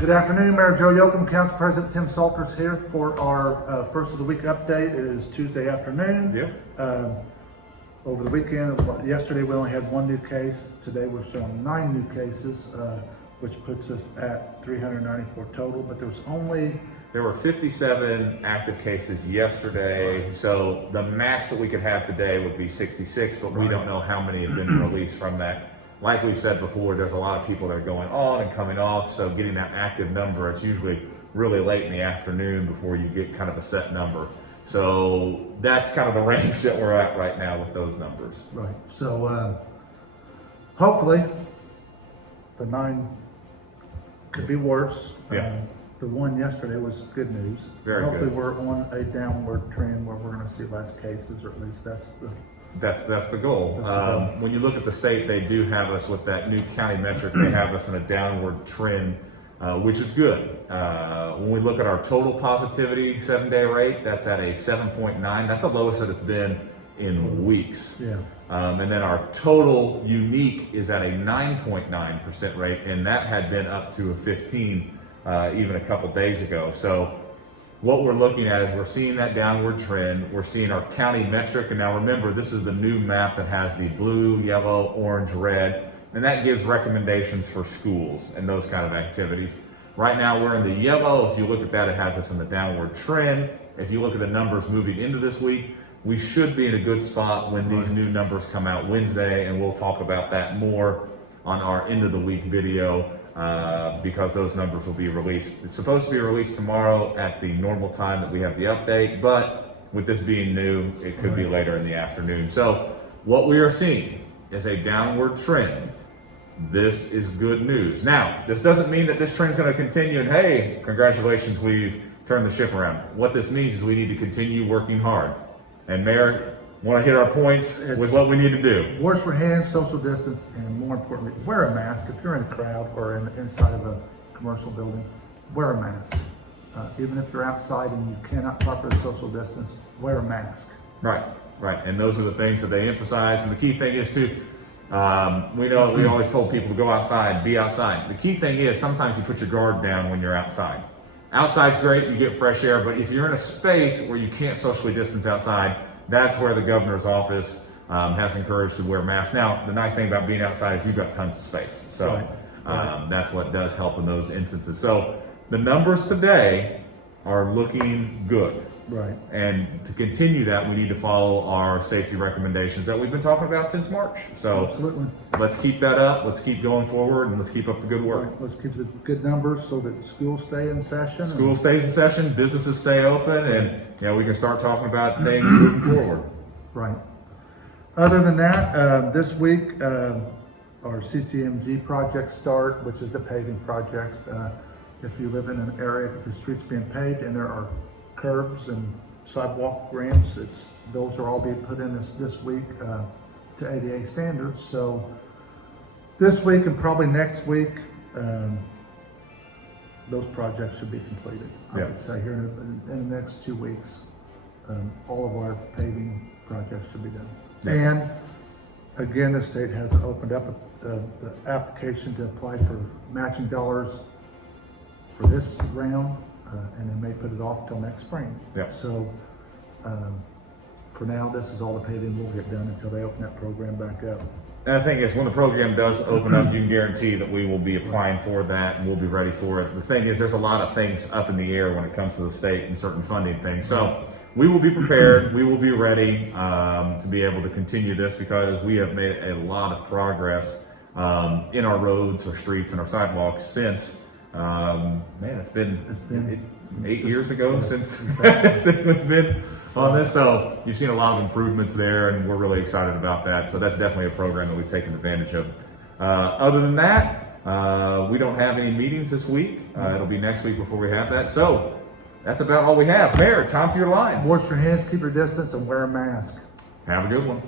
Good afternoon, Mayor Joe Yoakum, Council President Tim Salters here for our first of the week update. It is Tuesday afternoon. Yep. Over the weekend, yesterday we only had one new case. Today we're showing 9 new cases, which puts us at 394 total, but There were 57 active cases yesterday, so the max that we could have today would be 66, but we don't know how many have been released from that. Like we've said before, there's a lot of people that are going on and coming off, so getting that active number, it's usually really late in the afternoon before you get kind of a set number. So that's kind of the range that we're at right now with those numbers. Right. So hopefully the 9 could be worse. Yeah. The one yesterday was good news. Very Hopefully good. we're on a downward trend where we're going to see less cases, or at least that's the That's the goal. That's the goal. When you look at the state, they do have us with that new county metric. They have us in a downward trend, which is good. When we look at our total positivity 7-day rate, that's at a 7.9. That's the lowest that it's been in weeks. yeah. And then our total unique is at a 9.9% rate, and that had been up to a 15 even a couple days ago. So what we're looking at is we're seeing that downward trend. We're seeing our county metric, and now remember, this is the new map that has the blue, yellow, orange, red, and that gives recommendations for schools and those kind of activities. Right now we're in the yellow. If you look at that, it has us in the downward trend. If you look at the numbers moving into this week, we should be in a good spot when these new numbers come out Wednesday, and we'll talk about that more on our end of the week video. Because those numbers will be released. It's supposed to be released tomorrow at the normal time that we have the update, but with this being new, it could be later in the afternoon. So what we are seeing is a downward trend. This is good news. Now, this doesn't mean that this trend is going to continue and hey, congratulations, we've turned the ship around. What this means is we need to continue working hard. And Mayor, want to hit our points with what we need to do. Wash your hands, social distance, and more importantly, wear a mask. If you're in a crowd or inside of a commercial building, wear a mask. Even if you're outside and you cannot properly social distance, wear a mask. Right. And those are the things that they emphasize. And the key thing is too, we know we always told people to go outside, be outside. The key thing is sometimes you put your guard down when you're outside. Outside's great, you get fresh air, but if you're in a space where you can't socially distance outside, that's where the governor's office has encouraged to wear masks. Now, the nice thing about being outside is you've got tons of space. So that's what does help in those instances. So the numbers today are looking good. Right. And to continue that, we need to follow our safety recommendations that we've been talking about since March. So Absolutely. let's keep that up. Let's keep going forward, and let's keep up the good work. Let's keep the good numbers so that schools stay in session. School stays in session, businesses stay open, and we can start talking about things moving forward. Right. Other than that, this week, our CCMG projects start, which is the paving projects. If you live in an area that the street's being paved and there are curbs and sidewalk ramps, those are all being put in this week to ADA standards. So this week and probably next week, those projects should be completed. I would say here in the next 2 weeks, all of our paving projects should be done. Yeah. And again, the state has opened up the application to apply for matching dollars for this round, and they may put it off till next spring. Yeah. So for now, this is all the paving will get done until they open that program back up. And the thing is, when the program does open up, you can guarantee that we will be applying for that and we'll be ready for it. The thing is, there's a lot of things up in the air when it comes to the state and certain funding things. So we will be prepared. We will be ready to be able to continue this because we have made a lot of progress in our roads, our streets, and our sidewalks since, it's been 8 years ago since we've been on this. So you've seen a lot of improvements there, and we're really excited about that. So that's definitely a program that we've taken advantage of. Other than that, we don't have any meetings this week. It'll be next week before we have that. So that's about all we have. Mayor, time for your lines. Wash your hands, keep your distance, and wear a mask. Have a good one.